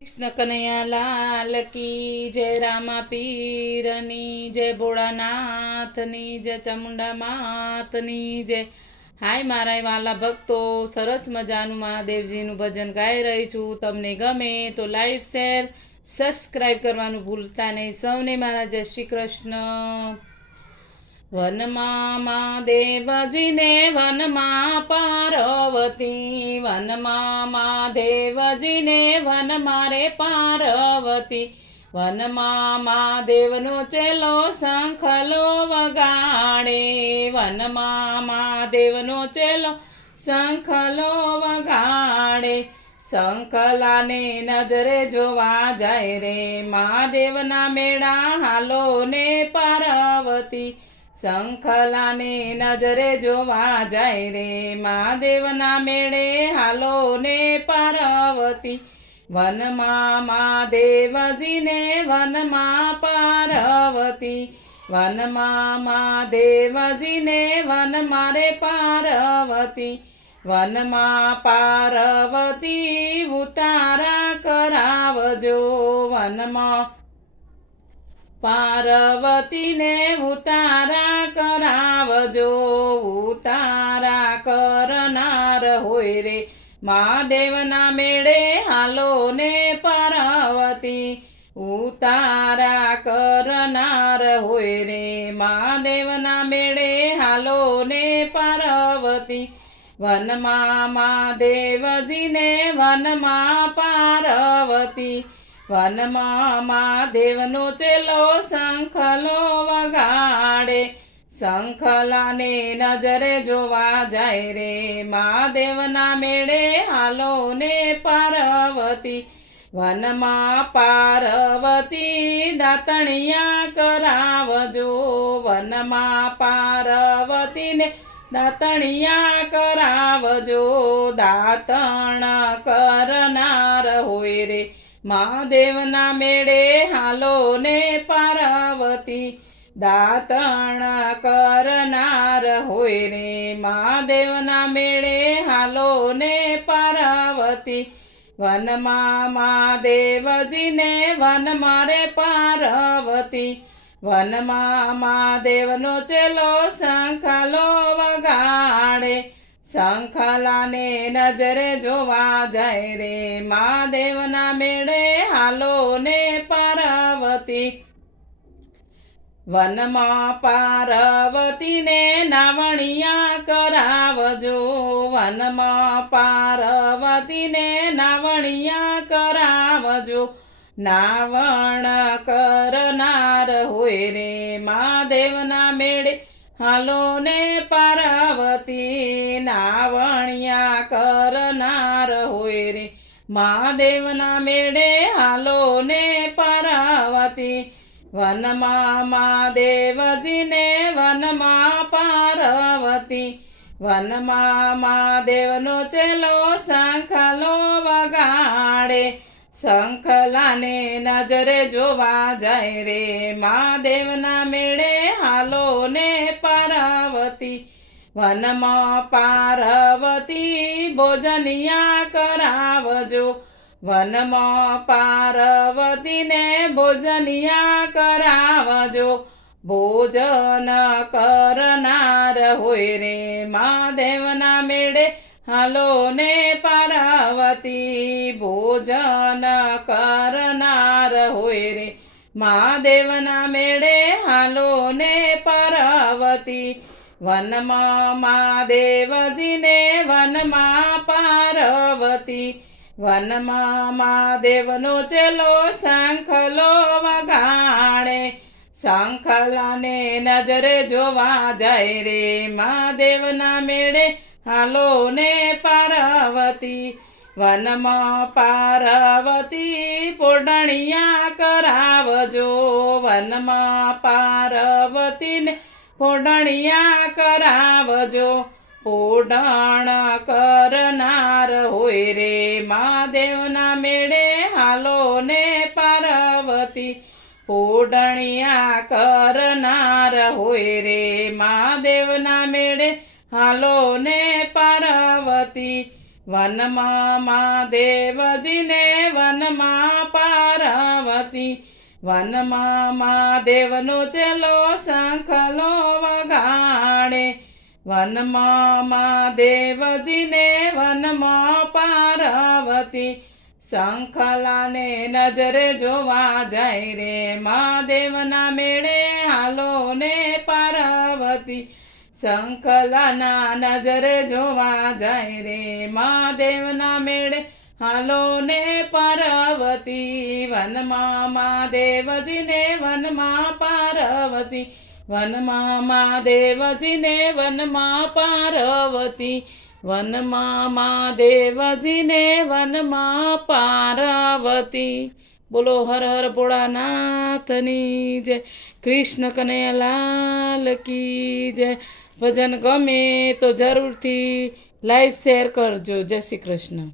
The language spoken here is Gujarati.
कृष्ण कन्हैया लाल की जय, रामा पीरनी जय, भोળાનાથની જય, ચામુંડા માતની જય। હાય મારા વાલા ભક્તો, સરસ મજાનું મહાદેવજીનું ભજન ગાઈ રહી છું। તમને ગમે તો લાઈક શેર સબસ્ક્રાઈબ કરવાનું ભૂલતા નહીં। સૌને મારા જય શ્રી કૃષ્ણ। વનમાં મહાદેવજીને વનમાં પાર્વતી, વનમાં મહાદેવજીને વનમાં રે પાર્વતી, વનમાં મહાદેવનો ચેલો શંખલો વગાડે, વનમાં મહાદેવનો ચેલો શંખલો વગાડે। શંખલાને નજરે જોવા જાય રે, મહાદેવના મેળા હાલો ને પાર્વતી। શંખલાને નજરે જોવા જાય રે, મહાદેવના મેળે હાલો ને પાર્વતી। વનમાં મહાદેવજીને વનમાં પાર્વતી, વનમાં મહાદેવજીને વનમાં રે પાર્વતી, વનમાં પાર્વતી ઉતારા કરાવજો, વનમાં પાર્વતીને ઉતારા કરાવજો। ઉતારા કરનાર હોય રે, મહાદેવના મેળે હાલો ને પાર્વતી। ઉતારા કરનાર હોય રે, મહાદેવના મેળે હાલો ને પાર્વતી। વનમાં મહાદેવજીને વનમાં પાર્વતી, વનમાં મહાદેવનો ચેલો શંખલો વગાડે। શંખલાને નજરે જોવા જાય રે, મહાદેવના મેળે હાલો ને પાર્વતી। વનમાં પાર્વતી દાતણિયા કરાવજો, વનમાં પાર્વતીને દાતણિયા કરાવજો। દાતણ કરનાર હોય રે, મહાદેવના મેળે હાલો ને પાર્વતી। દાતણ કરનાર હોય રે, મહાદેવના મેળે હાલો ને પાર્વતી। વનમાં મહાદેવજીને વનમાં રે પાર્વતી, વનમાં મહાદેવનો ચેલો શંખલો વગાડે। શંખલાને નજરે જોવા જાય રે, મહાદેવના મેળે હાલો ને પાર્વતી। વનમાં પાર્વતીને નાવણિયા કરાવજો, વનમાં પાર્વતીને નાવણિયા કરાવજો। નાવણ કરનાર હોય રે, મહાદેવના મેળે હાલો ને પાર્વતી। નાવણિયા કરનાર હોય રે, મહાદેવના મેળે હાલો ને પાર્વતી। વનમાં મહાદેવજીને વનમાં પાર્વતી, વનમાં મહાદેવનો ચેલો શંખલો વગાડે। શંખલાને નજરે જોવા જાય રે, મહાદેવના મેળે હાલો ને પાર્વતી। વનમાં પાર્વતી ભોજનિયા કરાવજો, વનમાં પાર્વતીને ભોજનિયા કરાવજો। ભોજન કરનાર હોય રે, મહાદેવના મેળે હાલો ને પાર્વતી। ભોજન કરનાર હોય રે, મહાદેવના મેળે હાલો ને પાર્વતી। વનમાં મહાદેવજીને વનમાં પાર્વતી, વનમાં મહાદેવનો ચેલો શંખલો વગાડે। શંખલાને નજરે જોવા જાય રે, મહાદેવના મેળે હાલો ને પાર્વતી। વનમાં પાર્વતી પોઢણિયા કરાવજો, વનમાં પાર્વતીને પોઢણિયા કરાવજો। પોઢણ કરનાર હોય રે, મહાદેવના મેળે હાલો ને પાર્વતી। પોઢણિયા કરનાર હોય રે, મહાદેવના મેળે હાલો ને પાર્વતી। વનમાં મહાદેવજીને વનમાં પાર્વતી વનમાં મહાદેવનો ચેલો શંખલો વગાડે વનમાં મહાદેવજીને વનમાં પાર્વતી શંખલાને નજરે જોવા જાય રે મહાદેવના મેળે હાલો ને પાર્વતી શંખલાના નજરે જોવા જાય રે મહાદેવના મેળે હાલો ને પાર્વતી વનમાં મહાદેવજીને વનમાં પાર્વતી વનમાં મહાદેવજીને વનમાં પાર્વતી વનમાં મહાદેવજીને વનમાં પાર્વતી બોલો હર હર ભોળાનાથની જય કૃષ્ણ કનૈયાલાલ કી જય ભજન ગમે તો જરૂરથી લાઈક શેર કરજો જય શ્રી કૃષ્ણ